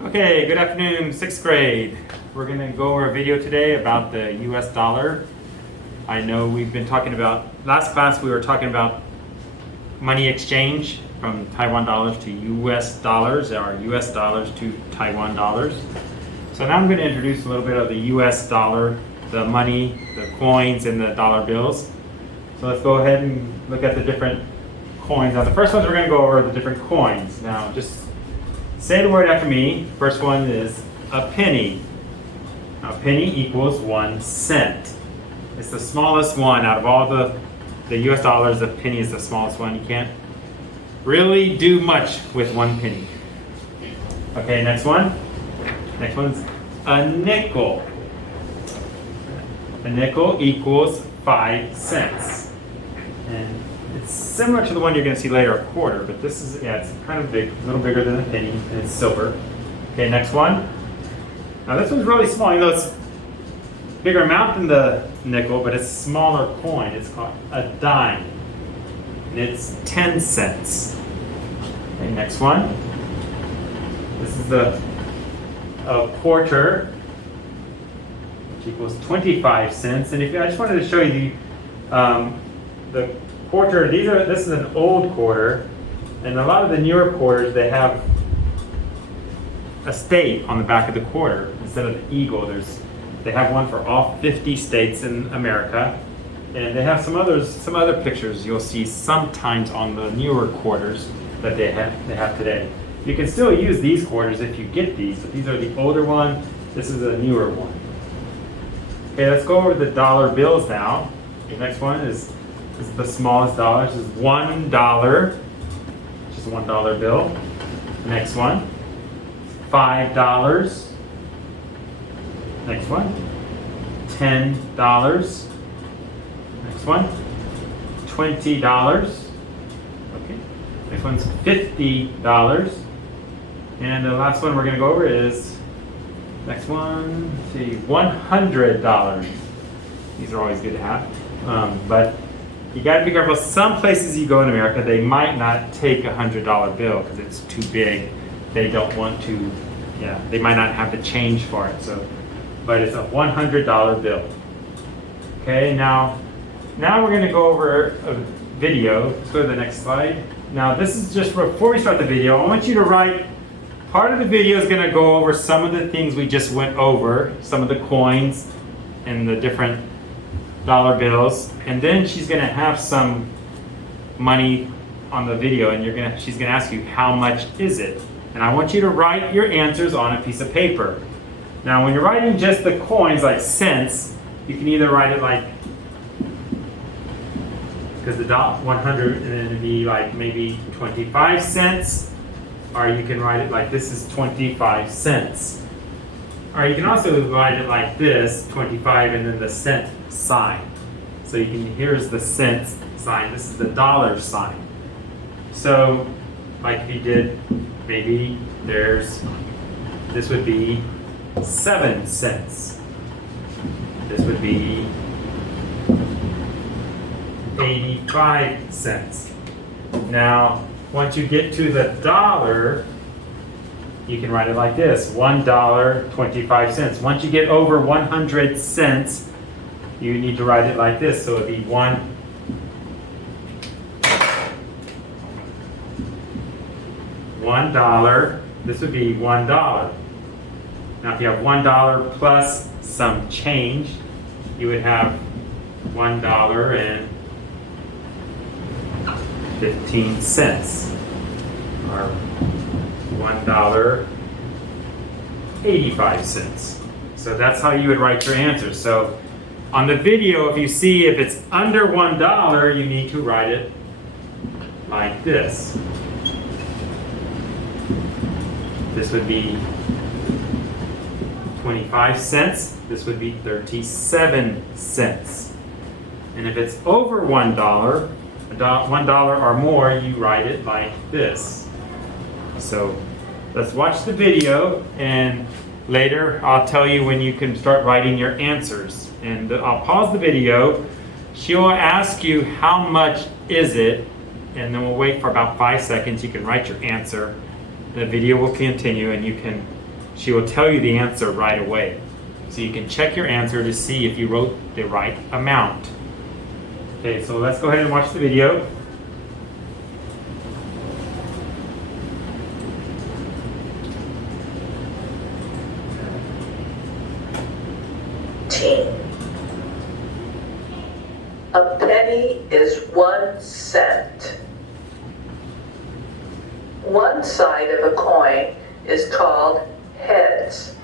Okay, good afternoon, 6th grade. We're going to go over a video today about the US dollar. I know we've been talking about, last class we were talking about money exchange from Taiwan dollars to US dollars, or US dollars to Taiwan dollars. So now I'm going to introduce a little bit of the US dollar, the money, the coins, and the dollar bills. So let's go ahead and look at the different coins. Now the first ones we're going to go over the different coins. Now just say the word after me. First one is a penny. Now, a penny equals 1 cent. It's the smallest one out of all the US dollars. The penny is the smallest one. You can't really do much with 1 penny. Okay, next one. Next one's a nickel. A nickel equals 5 cents. And it's similar to the one you're going to see later, a quarter, but this is, yeah, it's kind of big, a little bigger than a penny, and it's silver. Okay, next one. Now this one's really small. You know, it's bigger amount than the nickel, but it's a smaller coin. It's called a dime, and it's 10 cents. Okay, next one. This is a quarter, which equals 25 cents. And I just wanted to show you the quarter. This is an old quarter, and a lot of the newer quarters, they have a state on the back of the quarter instead of the eagle. They have one for all 50 states in America, and they have some other pictures you'll see sometimes on the newer quarters that they have today. You can still use these quarters if you get these, but these are the older one. This is a newer one. Okay, let's go over the dollar bills now. The next one is the smallest dollar. This is $1, which is a $1 bill. Next one, $5. Next one, $10. Next one, $20. Okay. Next one's $50. And the last one we're going to go over is, next one, let's see, $100. These are always good to have. But you got to be careful. Some places you go in America, they might not take a $100 bill because it's too big. They don't want to, they might not have the change for it. So, but it's a $100 bill. Okay, now we're going to go over a video. Let's go to the next slide. Now this is just before we start the video. I want you to write. Part of the video is going to go over some of the things we just went over, some of the coins and the different dollar bills, and then she's going to have some money on the video, and she's going to ask you how much is it, and I want you to write your answers on a piece of paper. Now when you're writing just the coins like cents, you can either write it like, because the 100, and then it'd be like maybe 25 cents, or you can write it like this is 25 cents. Or you can also write it like this, 25, and then the cent sign. So here's the cent sign. This is the dollar sign. So, like if you did, maybe this would be 7 cents. This would be 85 cents. Now, once you get to the dollar, you can write it like this, $1, 25 cents. Once you get over 100 cents, you need to write it like this. So it'd be $1. This would be $1. Now if you have $1 plus some change, you would have $1 and 15 cents, or $1 85 cents. So that's how you would write your answers. So on the video, if you see if it's under $1, you need to write it like this. This would be 25 cents. This would be 37 cents. And if it's over $1, $1 or more, you write it like this. So let's watch the video, and later I'll tell you when you can start writing your answers. And I'll pause the video. She'll ask you how much is it, and then we'll wait for about 5 seconds. You can write your answer. The video will continue, and you can she will tell you the answer right away. So you can check your answer to see if you wrote the right amount. Okay, so let's go ahead and watch the video. A penny is 1 cent. One side of a coin is called heads.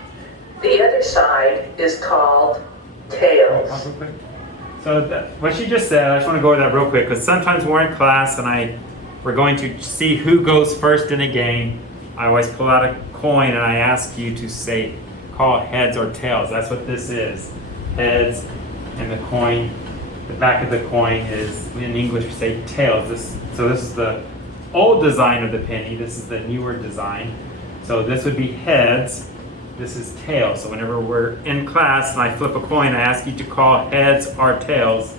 The other side is called tails. So what she just said, I just want to go over that real quick, because sometimes we're in class and we're going to see who goes first in a game. I always pull out a coin and I ask you to call it heads or tails. That's what this is. Heads, and the coin, the back of the coin is, in English we say tails. So this is the old design of the penny. This is the newer design. So this would be heads. This is tails. So whenever we're in class and I flip a coin, I ask you to call heads or tails.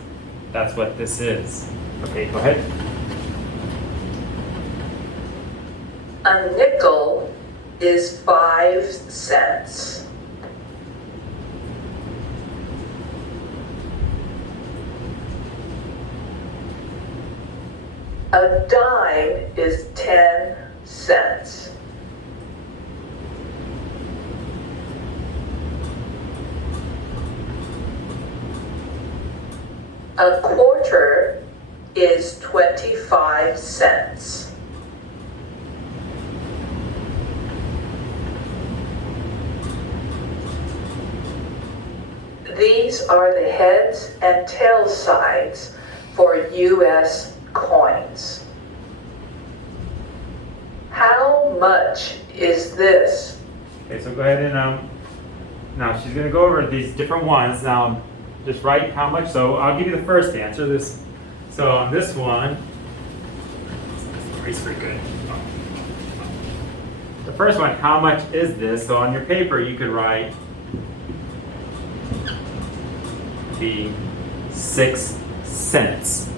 That's what this is. Okay, go ahead. A nickel is 5 cents. A dime is 10 cents. A quarter is 25 cents. These are the heads and tail sides for U.S. coins. How much is this? Okay, so go ahead and now she's going to go over these different ones. Now, just write how much. So I'll give you the first answer. So on this one, it's pretty good. The first one, how much is this? So on your paper, you could write the 6 cents.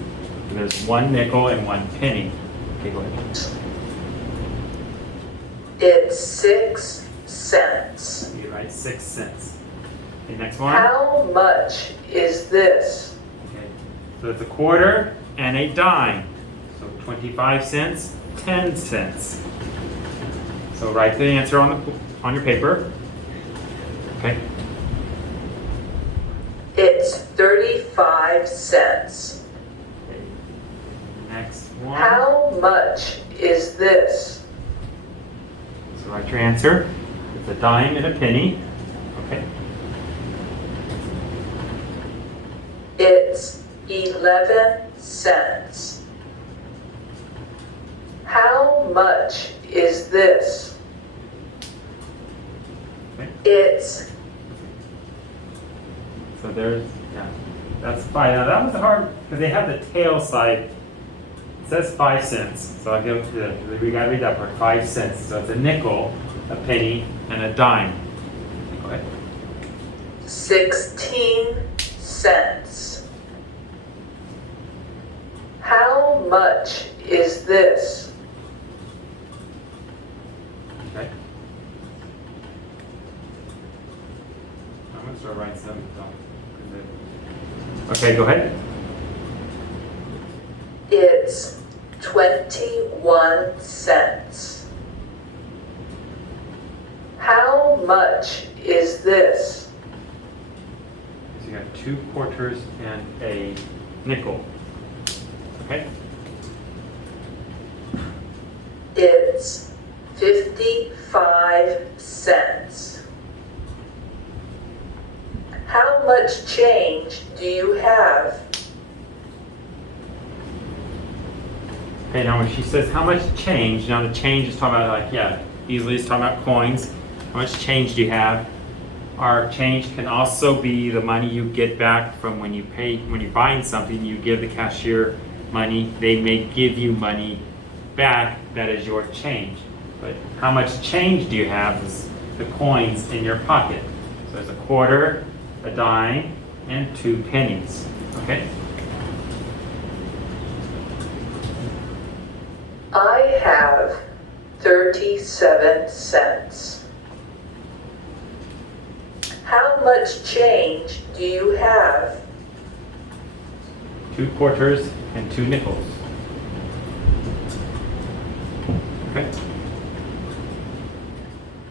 And there's 1 nickel and 1 penny. Okay, go ahead. It's 6 cents. You write 6 cents. Okay, next one. How much is this? Okay, so it's a quarter and a dime. So 25 cents, 10 cents. So write the answer on your paper. Okay. It's 35 cents. Okay. Next one. How much is this? So write your answer. It's a dime and a penny. Okay. It's 11 cents. How much is this? Okay. It's So that's 5. Now that was hard because they have the tail side. It says 5 cents. So I'll give we gotta read that part. 5 cents. So it's a nickel, a penny, and a dime. Go ahead. 16 cents. How much is this? Okay. I'm gonna start writing some down. Okay, go ahead. It's 21 cents. How much is this? So you got 2 quarters and a nickel. Okay. It's 55 cents. How much change do you have? Okay, now when she says how much change, now the change is talking about easily it's talking about coins. How much change do you have? Our change can also be the money you get back from when you're buying something, you give the cashier money, they may give you money back, that is your change. But how much change do you have is the coins in your pocket. So there's a quarter, a dime, and 2 pennies. Okay? I have 37 cents. How much change do you have? 2 quarters and 2 nickels. Okay.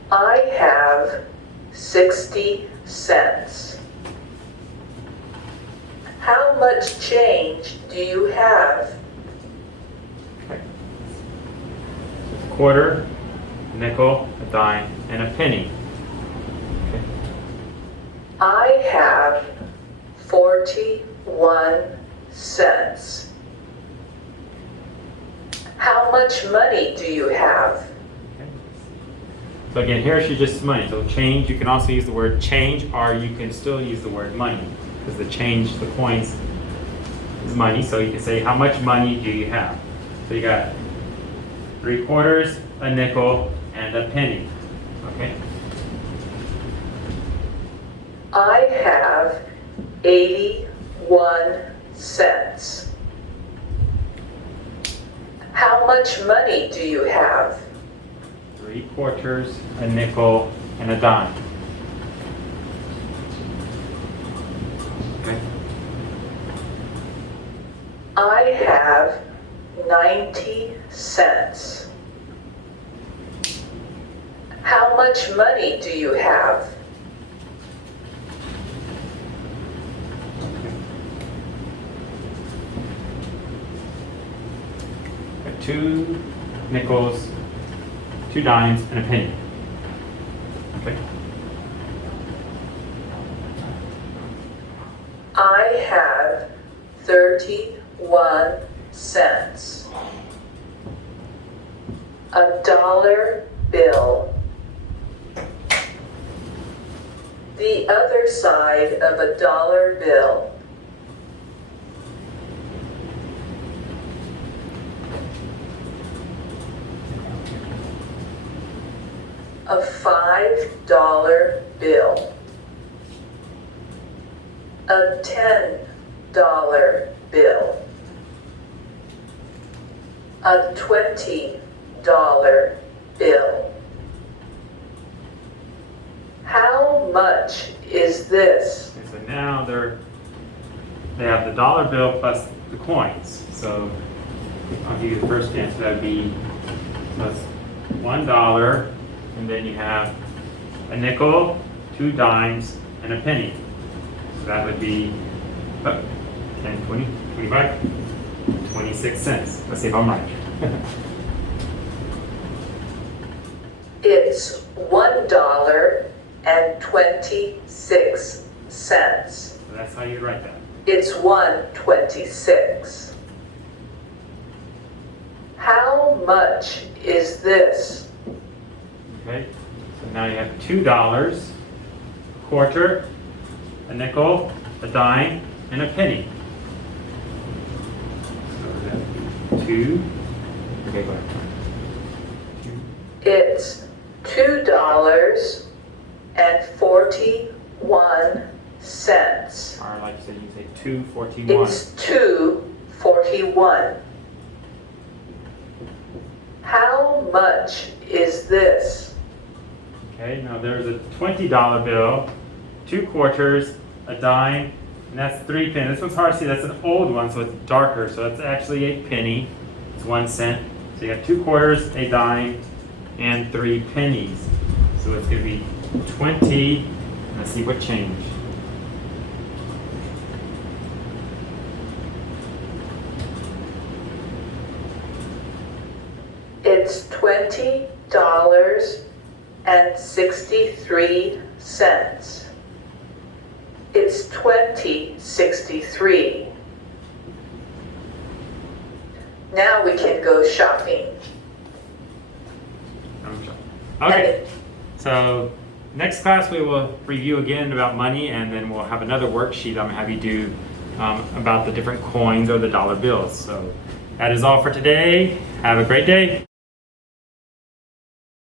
I have 60 cents. How much change do you have? Okay. A quarter, a nickel, a dime, and a penny. Okay. I have 41 cents. How much money do you have? Okay. So again, here's your just money. So change, you can also use the word change, or you can still use the word money, because the change, the coins, is money. So you can say, how much money do you have? So you got 3 quarters, a nickel, and a penny. Okay. I have 81 cents. How much money do you have? 3 quarters, a nickel, and a dime. Okay. I have 90 cents. How much money do you have? Got 2 nickels, 2 dimes, and a penny. Okay. I have 31 cents. A dollar bill. The other side of a dollar bill. A $5 bill. A $10 bill. A $20 bill. How much is this? Okay, so now they have the dollar bill plus the coins. So I'll give you the first answer. That would be plus $1, and then you have a nickel, 2 dimes, and a penny. So that would be 10, 20, 25, 26 cents. Let's see if I'm right. It's $1.26. So that's how you write that. It's 1.26. How much is this? Okay, so now you have $2, a quarter, a nickel, a dime, and a penny. So that's 2. Okay, go ahead. It's $2.41. Or like you said, you say 2.41. It's $2.41. How much is this? Okay, now there's a $20 bill, 2 quarters, a dime, and that's 3 pennies. This one's hard to see. That's an old one, so it's darker. So that's actually a penny. It's 1 cent. So you have 2 quarters, a dime, and 3 pennies. So it's going to be 20. Let's see what changed. It's $20.63. It's $20.63. Now we can go shopping. Okay, so next class we will review again about money, and then we'll have another worksheet I'm going to have you do about the different coins or the dollar bills. So that is all for today. Have a great day.